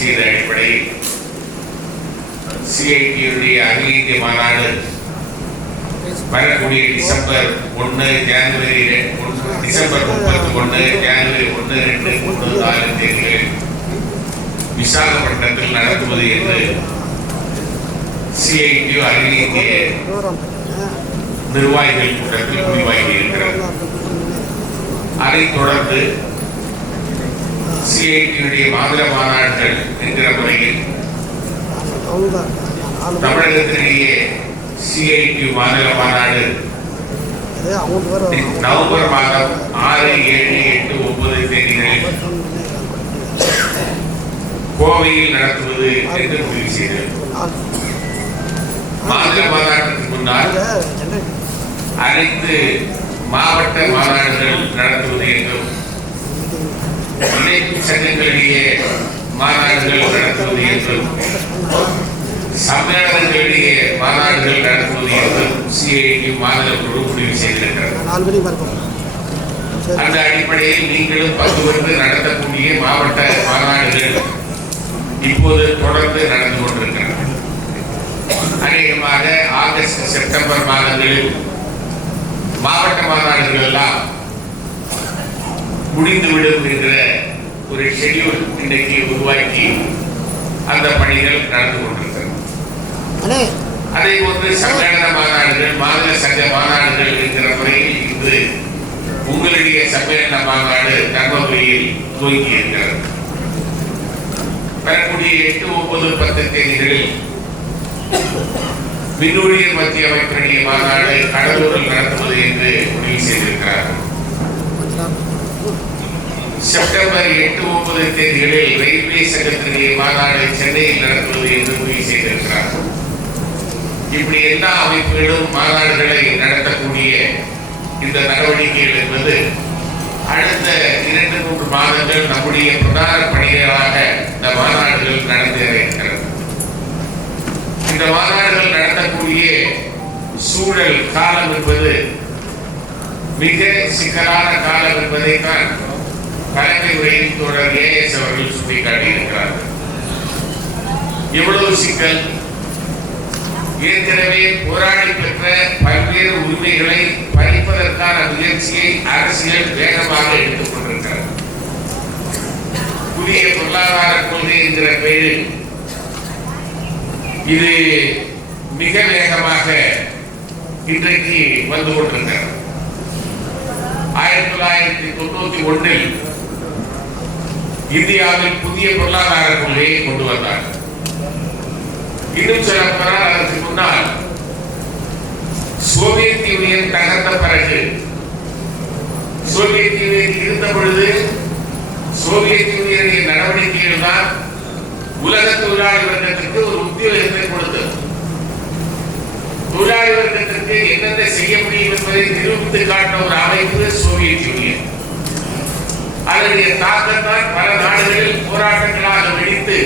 செய்த அடிப்படையில் சிஐடியுடைய அகில இந்திய மாநாடு வரக்கூடிய டிசம்பர் 31, ஜனவரி 1, 2, 3, 4 தேதிகளில் விசாகப்பட்டினத்தில் நடத்துவது என்று சிஐடியு அகில இந்திய நிர்வாகிகள் கூட்டத்தில் முடிவாகி இருக்கிறது. அதைத் தொடர்ந்து சிஐடியுடைய மாநில மாநாடுகள் என்கிற முறையில் தமிழகத்திலேயே சிஐடி மாநில மாநாடு நவம்பர் மாதம் 6, 7, 8, 9 தேதிகளில் கோவையில் நடத்துவது என்று முடிவு செய்தது. மாநில மாநாட்டுக்கு முன்னால் அனைத்து மாவட்ட மாநாடுகள் நடத்துவது என்றும் இணைப்பு சங்கங்களிடையே மாநாடுகள் நடத்துவது என்றும் சம்மேளனங்களிடையே மாநாடுகள் நடத்துவது என்றும் சிஐடி மாநில குழு முடிவு செய்திருக்கிறது. அந்த அடிப்படையில் நீங்களும் பங்கு பெற்று நடத்தக்கூடிய மாவட்ட மாநாடுகள் இப்போது தொடர்ந்து நடந்து கொண்டிருக்கிறது. அநேகமாக ஆகஸ்ட், செப்டம்பர் மாதங்களில் மாவட்ட மாநாடுகள் எல்லாம் முடிந்துவிடும் என்கிற ஒரு ஷெட்யூல் இன்றைக்கு உருவாக்கி அந்த பணிகள் நடந்து கொண்டிருக்கிறது. அதே போன்று சம்மேளன மாநாடுகள், மாநில சங்க மாநாடுகள் என்கிற முறையில் இன்று உங்களுடைய சம்மேளன மாநாடு தர்மபுரியில் துவங்கி இருக்கிறது. வரக்கூடிய 8, 9, 10 தேதிகளில் மின்னூழியர் மத்திய அமைப்பினுடைய மாநாடு கடலூரில் நடத்துவது என்று முடிவு செய்திருக்கிறார்கள். செப்டம்பர் 8, 9 தேதிகளில் ரயில்வே சங்கத்தினுடைய மாநாடு சென்னையில் நடத்துவது என்று முடிவு செய்திருக்கிறார்கள். இப்படி எல்லா அமைப்புகளும் மாநாடுகளை நடத்தக்கூடிய இந்த நடவடிக்கைகள் என்பது அடுத்த 2-3 மாதங்கள் நம்முடைய பிரதான பணிகளாக இந்த மாநாடுகள் நடந்து இருக்கிறது. இந்த மாநாடுகள் நடத்தக்கூடிய சூழல் காலம் என்பது மிக சிக்கலான காலம் என்பதைத்தான் தலைமை உரையின் தொடர் ஏஎஸ் அவர்கள் சுட்டிக்காட்டியிருக்கிறார்கள். எவ்வளவு சிக்கல்! ஏற்கனவே போராடி பெற்ற பல்வேறு உரிமைகளை பறிப்பதற்கான முயற்சியை அரசியல் வேகமாக எடுத்துக் கொண்டிருக்கிறது. புதிய பொருளாதார கொள்கை என்கிற பெயரில் இது மிக வேகமாக இன்றைக்கு வந்து கொண்டிருக்கிறது. 1991 இந்தியாவில் புதிய பொருளாதார கொள்கையை கொண்டு வந்தார். இன்னும் சொல்ல போனால் அதற்கு முன்னால் சோவியத் யூனியன் தகர்ந்த பிறகு, சோவியத் யூனியன் இருந்த பொழுது சோவியத் யூனியனுடைய நடவடிக்கைகள் தான் உலக தொழிலாளி வர்க்கத்திற்கு ஒரு உத்தியோகத்தை கொடுத்தது. தொழிலாளி வர்க்கத்திற்கு என்னென்ன செய்ய முடியும் என்பதை நிரூபித்து காட்டின ஒரு அமைப்பு சோவியத் யூனியன். அதனுடைய தாக்கத்தால் பல நாடுகளில் போராட்டங்களாக வெடித்து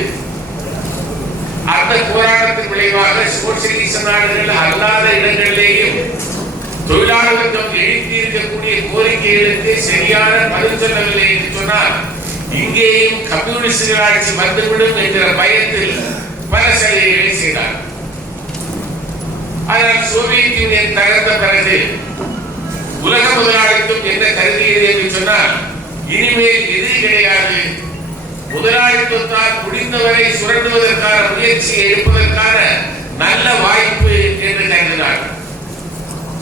அந்த போராட்டத்தின் விளைவாக சோசியலிச நாடுகள் அல்லாத இடங்களிலேயும் தொழிலாளர் வர்க்கம் எழுப்பி இருக்கக்கூடிய கோரிக்கைகளுக்கு சரியான பதில் சொல்லவில்லை என்று சொன்னால் இங்கேயும் கம்யூனிஸ்ட் ஆட்சி வந்துவிடும் என்கிற பயத்தில் பல சலுகைகளை செய்தார். ஆனால் சோவியத் யூனியன் தகர்ந்த பிறகு உலக முதலாளித்துவம் என்ன கருதியது என்று சொன்னால் இனிமேல் எது கிடையாது, முதலாளித்துவத்தால் முடிந்தவரை சுரண்டுவதற்கான முயற்சியை எடுப்பதற்கான நல்ல வாய்ப்பு என்று கருதினார்.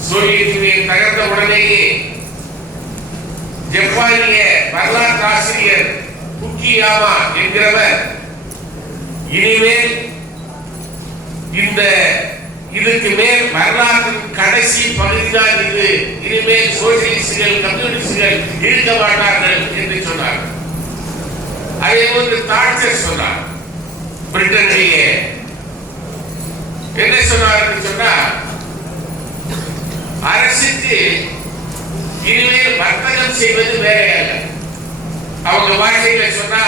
சோவியத் யூனியன் தகர்ந்த உடனேயே ஜப்பானிய வரலாற்று ஆசிரியர் புக்கியாமா என்கிறவர் இனிமேல் இதுக்கு மேல் வரலாற்றின் கடைசி பகுதிதான் இது, இனிமேல் சோசியலிஸ்டுகள் கம்யூனிஸ்டுகள் இருக்க மாட்டார்கள் என்று சொன்னார். அதே போன்று தாட்சர் சொன்னார். பிரிட்டனிலேயே என்ன சொன்னார் என்று சொன்னார், அரசுக்கு இனிமேல் வர்த்தகம் செய்வது வேற அல்ல. அவங்க வார்த்தையில சொன்னா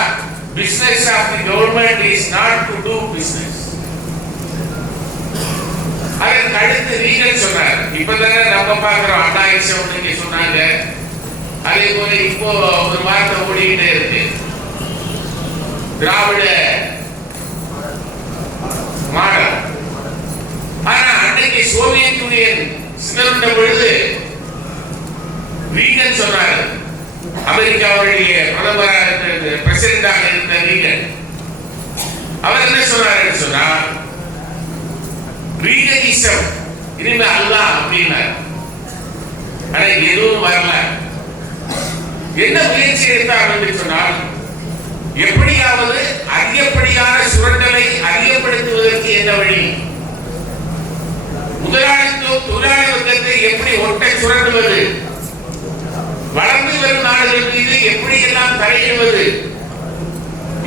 business of the government is not to do business. அதற்கு அடுத்து ரீகன் சொன்னார். இப்பதானே நம்ம பார்க்கிறோம், அண்ணா சொன்னாங்க. அதே போல இப்போ ஒரு வார்த்தை ஓடிக்கிட்டே இருக்கு, திராவிட மாடல். ஆனா அன்னைக்கு சோவியத் யூனியன் சிதறுண்ட பொழுது ரீகன் சொன்னார், அமெரிக்காவுடைய பிரதமராக பிரசிடண்டாக இருந்த ரீகன், அவர் என்ன சொன்னார் சொன்னா, ரீகனிசம் இனிமே அல்லாஹ் அப்படின்னார். ஆனா எதுவும் வரல. என்ன முயற்சி எடுத்தார் என்று சொன்னால், எப்படியாவது அதிகப்படியான சுரண்டலை அதிகப்படுத்துவதற்கு என்ன வழி, முதலாளித்துவம் தொழிலாளி வர்க்கத்தை எப்படி ஒட்ட சுரண்டுவது, வளர்ந்து வரும் நாடுகள் மீது எப்படி எல்லாம் தலையிடுவது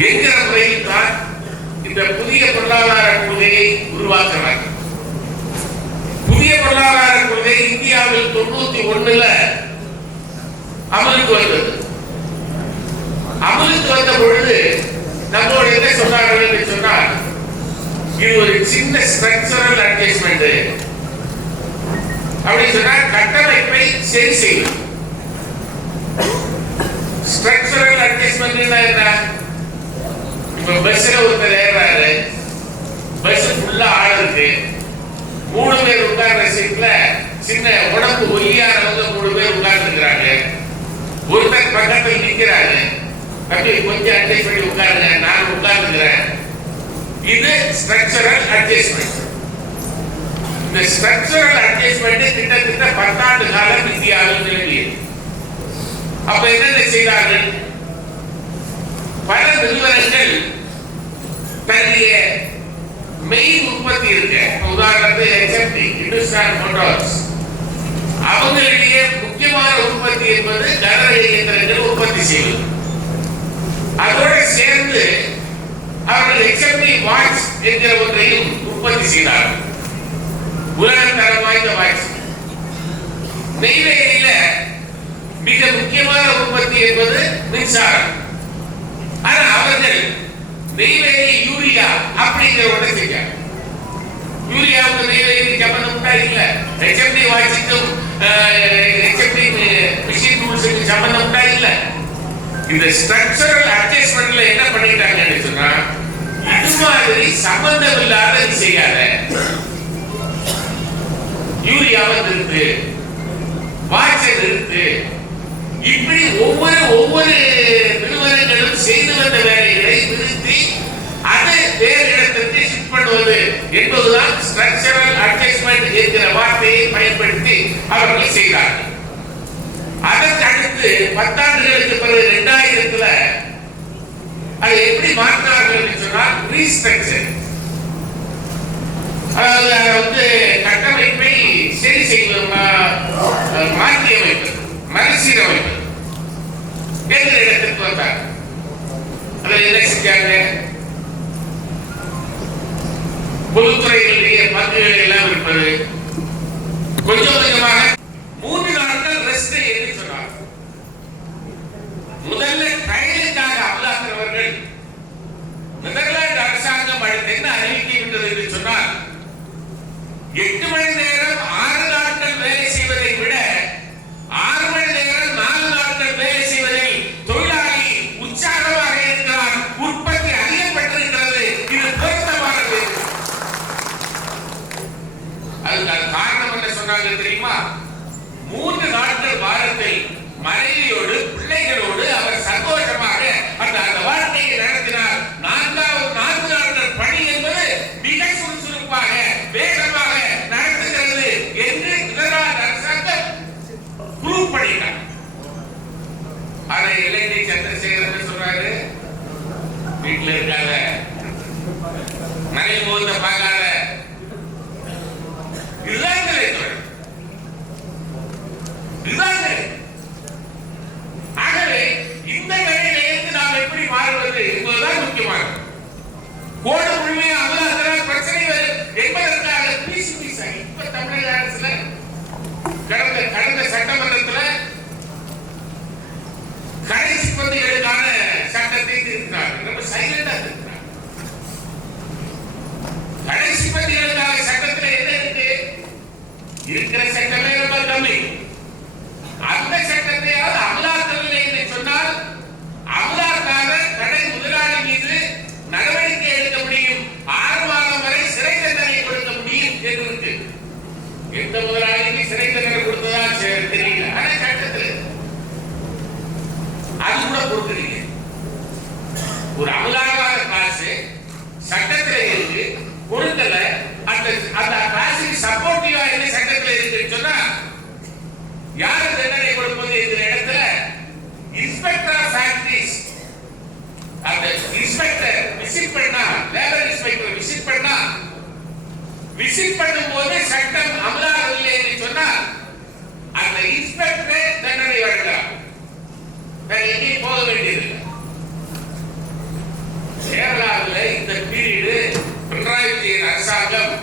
என்கிற முறையில் தான் இந்த புதிய பொருளாதார கொள்கையை உருவாக்கினார். புதிய பொருளாதார கொள்கை இந்தியாவில் 91ல அமலுக்கு வந்தது. அமலுக்கு வந்த பொழுது நம்மோடு என்ன சொன்னார்கள் என்று சொன்னால், இது ஒரு சின்ன ஸ்ட்ரக்சரல் அட்ஜஸ்ட்மெண்ட் அப்படி சொன்னால் கட்டமைப்பை சரி செய்யும். ஸ்ட்ரக்சரல் அட்ஜஸ்ட்மெண்ட் என்ன? இப்ப பஸ்ல ஒருத்தர் ஏறாரு, பஸ் ஃபுல்லா ஆள் இருக்கு, 3 பேர் உட்கார்ற சீட்ல சின்ன உடம்பு ஒல்லியானவங்க 3 பேர் உட்கார்ந்து இருக்கிறாங்க. ஒருத்தர் பக்கத்தில் நிற்கிறாரு, அப்படி கொஞ்சம் அட்ஜஸ்ட் பண்ணி உட்காருங்க, நான் உட்கார்ந்துக்கிறேன். இது ஸ்ட்ரக்சரல் அட்ஜஸ்ட்மெண்ட். இந்த ஸ்ட்ரக்சரல் அட்ஜஸ்ட்மெண்ட் கிட்டத்தட்ட 10 ஆண்டு காலம் இந்தியாவில் நிலவியது. அப்ப என்னென்ன செய்தார்கள்? பல நிறுவனங்கள் தன்னுடைய மெயின் உற்பத்தி இருக்கு. உதாரணத்துக்கு HFD, இந்துஸ்தான் மோட்டார்ஸ், அவங்களுடைய முக்கியமான உற்பத்தி என்பது கனரக இயந்திரங்கள் உற்பத்தி செய்வது. அதோட சேர்ந்து அவர்கள் HFD வாட்ச் என்கிற ஒன்றையும் உற்பத்தி செய்தார்கள். உலக தரம் வாய்ந்த வாட்ச். நெய்வேலியில மிக முக்கியமான உற்பத்தி என்பது மின்சாரம். ஆனா அவர்கள் நெய்வேலி யூரியா அப்படிங்கிற ஒன்றை செஞ்சாங்க. யூரியாவுக்கு நெய்வேலி சம்பந்தம் உண்டா? இல்ல. HFD வாட்சுக்கும் HFD மிஷின் டூல்ஸுக்கு சம்பந்தம் உண்டா? இல்ல. இந்த ஸ்ட்ரக்சரல் அட்ஜஸ்ட்மெண்ட்ல என்ன பண்ணிட்டாங்கன்னு சொன்னா, இது மாதிரி சம்பந்தம் இல்லாத செய்யாத, யூரியாவை நிறுத்து, வாட்சை நிறுத்து, இப்படி ஒவ்வொரு நிறுவனங்களும் செய்து வந்த வேலைகளை நிறுத்தி அதை வேறு இடத்திற்கு ஷிஃப்ட் பண்ணுவது என்பதுதான் ஸ்ட்ரக்சரல் அட்ஜஸ்ட்மெண்ட் என்கிற வார்த்தையை பயன்படுத்தி அவர்கள் செய்தார்கள். அதற்கு அடுத்து 10 ஆண்டுகளுக்கு பிறகு 2000ல அதை எப்படி மாற்றினார்கள் என்று சொன்னால் ரீஸ்ட்ரக்சர். அதாவது அதை கட்டமைப்பை சரி செய்வது, மாற்றி அமைப்பது, மறுசீரமைப்பது என்ற இடத்திற்கு வந்தார். அதில் என்ன செஞ்சாங்க? பொதுத்துறைகளுடைய பங்குகள் எல்லாம் இருப்பது, கொஞ்சம் கொஞ்சமாக 3 நாட்கள் ரெஸ்ட் என்று சொன்னார். முதல்ல ட்ரையலுக்காக அமலாக்கிறவர்கள் நெதர்லாந்து அரசாங்கம் அடுத்து என்ன அறிவிக்கின்றது என்று சொன்னால், 8 மணி நேரம் 6 நாட்கள் வேலை செய்வதை விட 6 மணி நேரம் 4 நாட்கள் வேலை செய்வதில் தொழிலாளி உற்சாகமாக இருக்கிறார், உற்பத்தி அதிகப்பட்டிருக்கிறது, இது பொருத்தமானது. அதுக்கு காரணம் என்ன சொன்னாங்க தெரியுமா? 3 நாட்கள் வாரத்தில் மனைவியோடு பிள்ளைகளோடு அவர் சந்தோஷமாக அந்த வாழ்க்கையை நடத்தினார். 4 நாட்கள் பணி என்பது மிக சுறுசுறுப்பாக வேகமாக நடத்துகிறது என்று நெதர்லாந்து அரசாங்கம் ப்ரூவ் பண்ணிட்டார். அதை இலங்கை சந்திரசேகரன் சொல்றாரு, வீட்டில் இருக்காத, மனைவி முகத்தை பார்க்காத, இதுதான் ஆகவே இந்த வேலையிலிருந்து நாம் எப்படி மாறுவது என்பதுதான் முக்கியமானது. கோடு முழுமையாக அமலாக்கினால் பிரச்சனை வரும் என்பதற்காக பீஸ் இப்ப தமிழக அரசுல கடந்த சட்டமன்றத்தில் கடைசி பகுதிகளுக்கான சட்டத்தை திருத்தினார்கள். ரொம்ப சைலண்டா திருத்தினார். கடைசி பகுதிகளுக்கான சட்டத்தில் என்ன இருக்கு? இருக்கிற சட்டமே ரொம்ப கம்மி. அந்த சட்டத்தையாவது அமலாக்கவில்லை என்று சொன்னால் அமலாக்காத கடை முதலாளி மீது நடவடிக்கை எடுக்க முடியும். 6 மாதம் வரை அது கூட கொடுக்குறீங்க. ஒரு அமலாகாத கிளாஸ் சட்டத்துல இருக்கு கொடுக்கல, அந்த அந்த கிளாஸுக்கு சப்போர்ட்டிவா இருந்து சட்டத்துல இருக்குன்னு சொன்னா யாரு தண்டனை கொடுப்பது? இந்த இடத்துல இன்ஸ்பெக்டர் ஆஃப் ஃபேக்டரிஸ், அந்த இன்ஸ்பெக்டர் விசிட் பண்ணா, லேபர் இன்ஸ்பெக்டர் விசிட் பண்ணும்போது சட்டம் அமலாகவில்லை என்று சொன்னால் அந்த இன்ஸ்பெக்டர் தண்டனை வழங்கலாம். வேற எங்கேயும் போக வேண்டியது. கேரளாவில் இந்த பீரியடு பினராயி விஜயன் அரசாங்கம்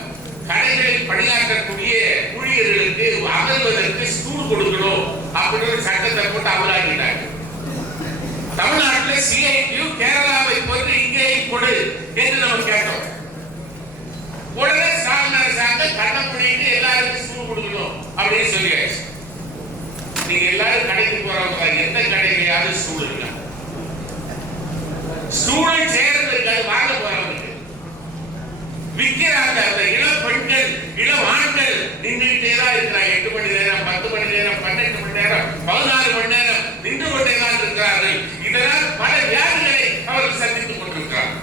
கடைகளில் பணியாற்றக்கூடிய ஊழியர்களுக்கு அமர்வதற்கு ஸ்டூல் கொடுக்கணும் அப்படின்னு சட்டத்தை போட்டு அமலாக்கிட்டாங்க. தமிழ்நாட்டில் சிஐடியு கேரளாவை போட்டு இங்கேயும் கொடு என்று நம்ம கேட்டோம். உடனே ஸ்டாலின் அரசாங்கம் கண்ண பண்ணிட்டு எல்லாருக்கும் ஸ்டூல் கொடுக்கணும் அப்படின்னு சொல்லியாச்சு. நீங்க எல்லாரும் கடைக்கு போறவங்க எந்த கடையிலையாவது ஸ்டூல் இருக்கா? ஸ்டூடெண்ட் சேர்ந்து இருக்காது, வாங்க போறவங்க விற்கிறாங்க. அந்த இளம் பெண்கள் இளம் ஆண்கள் நின்றுட்டே தான் இருக்கிறாங்க. 8 மணி நேரம், 10 மணி நேரம், 12 மணி நேரம், 14 மணி நேரம் நின்று கொண்டே தான் இருக்கிறார்கள். இதனால் பல வியாதிகளை அவர்கள் சந்தித்துக் கொண்டிருக்கிறார்கள்.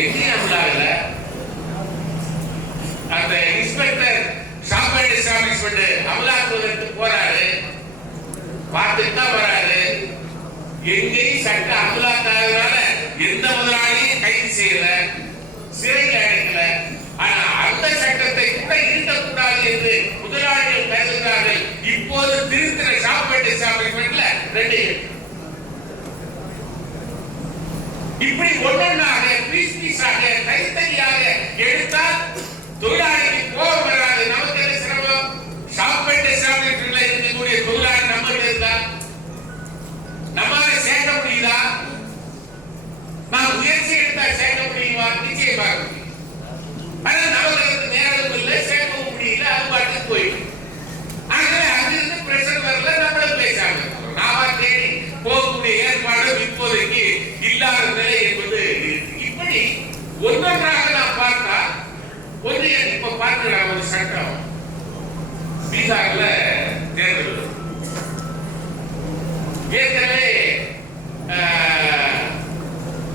எங்கேயும் அமலாகல. அந்த இன்ஸ்பெக்டர் ஷாம்பேட் எஸ்டாப்ளிஷ்மெண்ட் அமலாக்குவதற்கு போறாரு, பார்த்துட்டு தான் வராரு. எங்கேயும் சட்டம் அமலாக்காதனால எந்த முதலாளியும் கைது செய்யல, சிறையில் அடைக்கல. ஆனா அந்த சட்டத்தை கூட இருக்கக்கூடாது என்று முதலாளிகள் கருதுகிறார்கள். இப்போது திருத்திர ஷாம்பேட் எஸ்டாப்ளிஷ்மெண்ட்ல 2 இப்படி ஒன்னொன்னாக பீஸாக தனித்தனியாக எடுத்தால் தொழிலாளிக்கு கோபம் வராது. நமக்கு என்ன சிரமம்? ஷாம்பேட் எஸ்டாப்ளிஷ்மெண்ட்ல இருக்கக்கூடிய தொழிலாளி நம்ம இருந்தா நம்மால சேர்க்க முடியுதா? நான் முயற்சி எடுத்தா சேர்க்க முடியுமா? நிச்சயமாக முடியும். ஆனா நமக்கு நேரம் இல்லை, சேர்க்கவும் முடியல, அது பாட்டுக்கு போயிடும். ஆகவே அங்கிருந்து பிரஷர் வரல, நம்மளும் பேசாம இருக்கிறோம். நாம தேடி போகக்கூடிய ஏற்பாடு இப்போதைக்கு இல்லாத நிலை என்பது இப்படி ஒன்றொன்றாக நாம் பார்த்தா ஒன்றிய இப்ப பார்க்கிற ஒரு சட்டம் பீகார்ல தேர்தல் ஏற்கனவே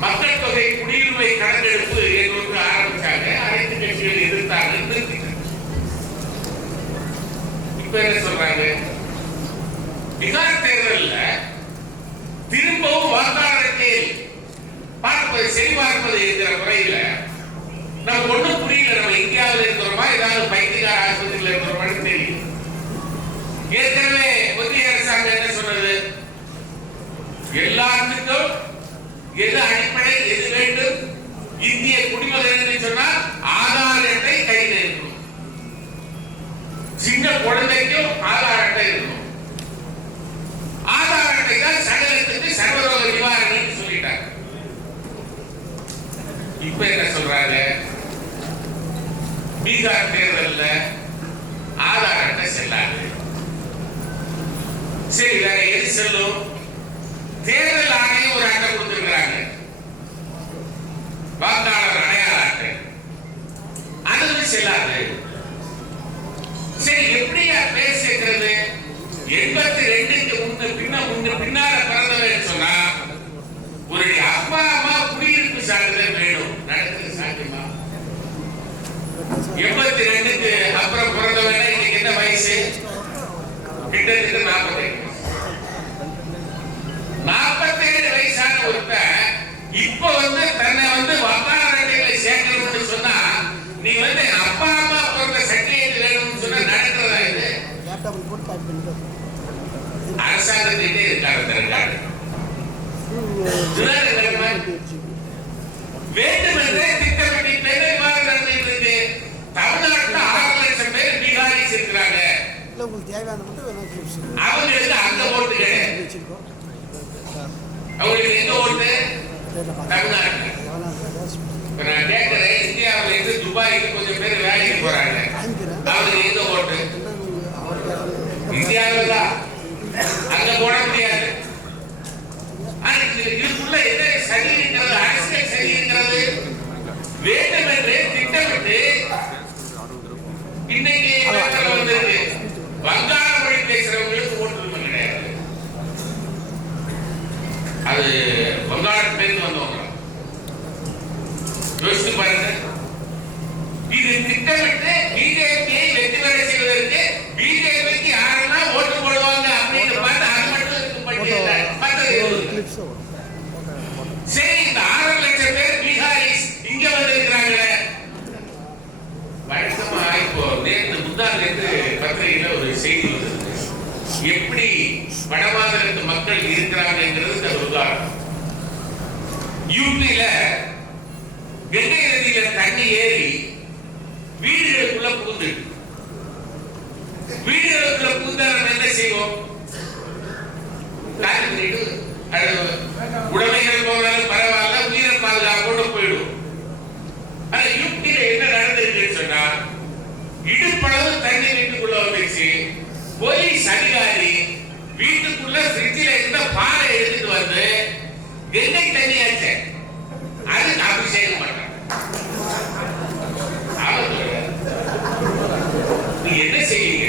மக்கள் தொகை குடியுரிமை கணக்கெடுப்பு என்று ஒன்று ஆரம்பிச்சாங்க. அனைத்து கட்சிகள் எதிர்த்தாங்க, நிறுத்திட்டாங்க. இப்ப என்ன சொல்றாங்க? பீகார் தேர்தலில் திரும்பவும் வாக்காளருக்கு பார்ப்பது சரிபார்ப்பது என்கிற முறையில் நம்ம ஒன்றும் புரியல. நம்ம இந்தியாவில் இருக்கிறோமா, ஏதாவது பைத்தியக்கார ஆஸ்பத்திரியில் இருக்கிறோமான்னு தெரியும். ஏற்கனவே ஒன்றிய அரசாங்கம் என்ன சொன்னது? எல்லாத்துக்கும் எது அடிப்படை, எது வேண்டும், இந்திய குடிமகன் என்று சொன்னால் ஆதார் அட்டை கையில் இருக்கும். சின்ன குழந்தைக்கும் ஆதார் அட்டை இருக்கும். ஆதார் அட்டை தான் சகலத்துக்கு சர்வரோக நிவாரணி சொல்லிட்டாங்க. இப்ப என்ன சொல்றாங்க? பீகார் தேர்தலில் ஆதார் அட்டை செல்லாது. சரி, வேற எது செல்லும்? தேர்தல் ஆணையம் ஒரு அட்டை கொடுத்திருக்கிறாங்க, வாக்காளர் அடையாள அட்டை. அது செல்லாது. சரி, எப்படியா பேர் சேர்க்கிறது? 82க்கு பின்னால பிறந்தவன் சொன்னா ஒரு அப்பா அம்மா குடியிருப்பு சான்றிதழ் வேணும். நடக்குது சாத்தியமா? 82க்கு அப்புறம் பிறந்தவன் இன்னைக்கு என்ன வயசு? கிட்டத்தட்ட 47 வயசான ஒருத்தன் இப்ப தன்னை வாக்காளர் அட்டைகளை சேர்க்கணும்னு சொன்னா நீ அப்பா அம்மா பிறந்த சர்டிபிகேட் வேணும்னு சொன்னா நடக்கிறதா? இது அரசாங்கத்திட்டே இருக்காரு. வேண்டுமென்றே திட்டமிட்டு நடந்துட்டு இருக்கு. தமிழ்நாட்டில் 6 லட்சம் பேர் பீகாரிஸ் இருக்கிறாங்க. அவங்களுக்கு அங்க ஓட்டு கிடையாது. அவங்களுக்கு எங்க ஓட்டு? தமிழ்நாட்டில். இப்ப நான் கேட்கிறேன், இந்தியாவில இருந்து துபாய்க்கு கொஞ்சம் பேர் வேலைக்கு போறாங்க. அவங்களுக்கு எங்க ஓட்டு? இந்தியாவில் தான். அங்க போட முடியாது. இதுக்குள்ள என்ன சரி இருக்கிறது? அரசியல் சரி இருக்கிறது. வேண்டுமென்றே திட்டமிட்டு இன்னைக்கு வங்காள மொழி பேசுறவங்களுக்கு ஓட்டுரிமை கிடையாது. அது வங்காளத்திலிருந்து வந்தவங்க. யோசித்து பாருங்க. இது திட்டமிட்டு பிஜேபியை வெற்றி பெற செய்வதற்கு பிஜேபிக்கு யாரெல்லாம் ஓட்டு போடுவாங்க அப்படின்னு பார்த்து அது மட்டும் இருக்கும் பட்டியல். சரி, இந்த 6 லட்சம் பேர் பீகாரிஸ் இங்க வந்திருக்கிறாங்களே. வழக்கமா இப்போ நேற்று முந்தானேற்று பத்திரிகையில ஒரு செய்தி வந்தது. எப்படி வடமாநிலத்து மக்கள் இருக்கிறாங்கிறது ஒரு உதாரணம். யூபியில கங்கை நதியில தண்ணி ஏறி வீடுகளுக்குள்ள புகுந்து, வீடுகளுக்குள்ள புகுந்தா நம்ம என்ன செய்வோம்? உடைமைகள் போனாலும் பரவாயில்ல, உயிரை பாதுகாப்போடு போயிடும். ஆனா யூபியில என்ன நடந்திருக்குன்னு சொன்னா, இடுப்பளவு தண்ணி வீட்டுக்குள்ள வந்துச்சு. போலீஸ் அதிகாரி வீட்டுக்குள்ள ஃப்ரிட்ஜில் இருந்த பாலை எடுத்துட்டு வந்து கங்கை தண்ணியாச்ச அதுக்கு அபிஷேகம் பண்றாங்க. நீ என்ன செய்வீங்க?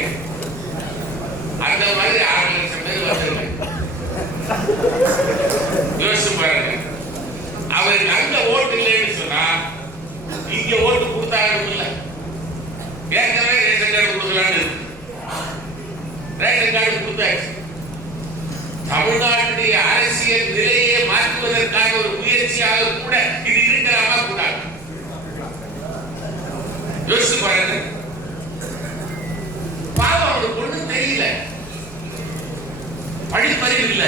அந்த மாதிரி 6 லட்சம் பேர் வந்துருங்க. யோசிச்சு பாருங்க. அவருக்கு அங்க ஓட்டு இல்லைன்னு சொன்னா இங்க ஓட்டு கொடுத்தாலும் இல்ல. ஏற்கனவே ரேஷன் கார்டு கொடுக்கலான்னு இருக்கு. ரேஷன் கார்டு கொடுத்தாச்சு. தமிழ்நாட்டுடைய அரசியல் நிலையை மாற்றுவதற்காக ஒரு முயற்சியாக கூட இது இருக்கலாமா கூடாது? யோசிச்சு பாருங்க. பாவம், அவருக்கு ஒண்ணும் தெரியல, படிப்பறிவு இல்ல.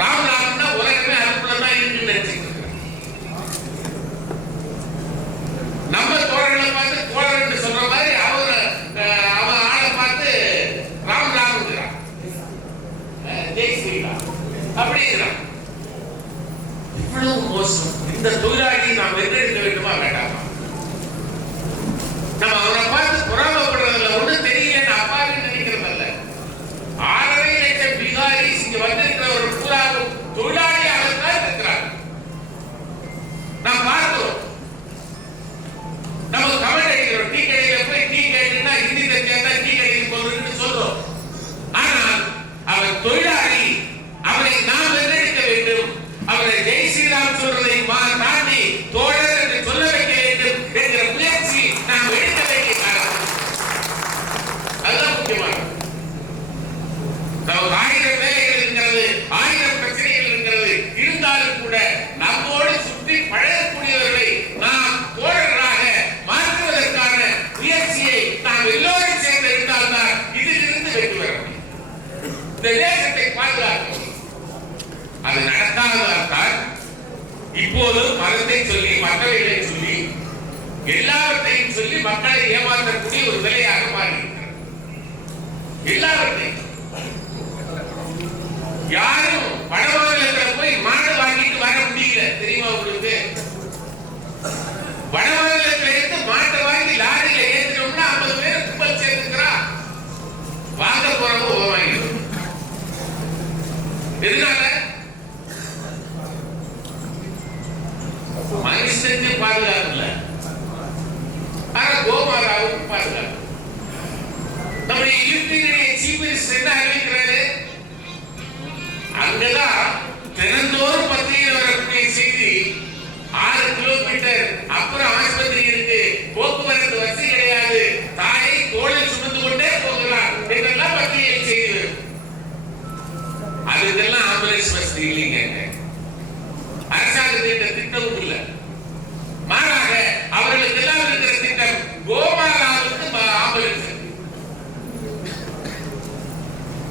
ராம்நாத்னா உலகமே அதுக்குள்ளதான் இருக்குன்னு நினைச்சுட்டு நம்ம தோழர்களை பார்த்து தோழர் சொல்ற மாதிரி அவன் ஆளை பார்த்து ராம்நாத் ஜெய் ஸ்ரீராம் அப்படிங்கிறான். இவ்வளவு மோசம். இந்த தொழிலாளியை நாம் வென்றெடுக்க வேண்டுமா வேண்டாமா? நம்ம அவரை பார்த்து பொறாமப்படுறதில்ல, ஒண்ணும் தெரியலன்னு அப்பாவி நினைக்கிறதில்ல. 6.5 லட்சம் பீகாரிஸ் இங்க வந்திருக்கிற ஒரு பூராவும் தொழிலாளியாகத்தான் இருக்கிறார். நாம் பார்க்கிறோம், நம்ம கமெண்ட் அடிக்கிறோம். டீ கடையில போய் டீ கேட்டுனா ஹிந்தி தெரிஞ்சா டீ கடைக்கு போறதுன்னு சொல்றோம். ஆனால் அவர் தொழிலாளி, அவரை நாம் வென்றெடுக்க வேண்டும். அவரை ஜெய் ஸ்ரீராம் சொல்றதை தாண்டி தோழர் என்று சொல்ல வைக்க வேண்டும் என்கிற முயற்சி நாம் எடுக்க வேண்டிய காலம். அதுதான் முக்கியமானது. நமக்கு 1000 வேலைகள் இருக்கிறது, 1000 பிரச்சனைகள் இருக்கிறது. இருந்தாலும் கூட நம்மோடு சுற்றி பழகக்கூடியவர்களை நாம் தோழர்களாக மாற்றுவதற்கான முயற்சியை நாம் எல்லோரும் சேர்ந்து எடுத்தால்தான் இதிலிருந்து வெற்றி பெற முடியும். இந்த தேசத்தை பாதுகாக்கும். அது நடத்தாததால் இப்போது மதத்தை சொல்லி மற்றவைகளை சொல்லி எல்லாவற்றையும் சொல்லி மக்களை ஏமாற்றக்கூடிய ஒரு நிலையாக மாறியிருக்கிறது. எல்லாவற்றையும் யாரும் வடமாநிலத்தில் போய் மாடு வாங்கிட்டு வர முடியல. தெரியுமா உங்களுக்கு? வடமாநிலத்தில் இருந்து மாட்டை வாங்கி லாரியில ஏற்றினோம்னா 50 பேர் கும்பல் சேர்ந்துக்கிறா. வாங்க போறவங்க வாங்கிடும். எதனால? மனுஷனுக்கு பாதுகாப்பு இல்ல, ஆனா கோமாதாவுக்கு பாதுகாப்பு. நம்முடைய யூபியினுடைய சீஃப் மினிஸ்டர் என்ன அறிவிக்கிறாரு? அங்கதான் தினந்தோறும் பத்திரிகையில் வரக்கூடிய செய்தி, 6 கிலோமீட்டர் அப்புறம் ஆஸ்பத்திரி இருக்கு, போக்குவரத்து வசதி கிடையாது, தாயை தோளில் சுமந்து கொண்டே போகலாம் என்றெல்லாம் பத்திரிகையில் செய்தி வரும். அதுக்கெல்லாம் ஆம்புலன்ஸ் வசதி இல்லைங்க. அரசாங்கத்தின் திட்டமும் இல்லை. மாறாக அவர்களுக்கு எல்லாம் இருக்கிற திட்டம் கோமாதாவுக்கு ஆம்புலன்ஸ்.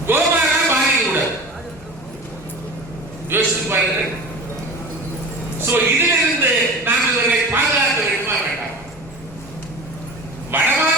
கோமாதா பாதிக்கூடாது. யோசித்து பாருங்கள். இதிலிருந்து நாம் இவர்களை பாதுகாக்க வேண்டுமா வேண்டாம்? வடமா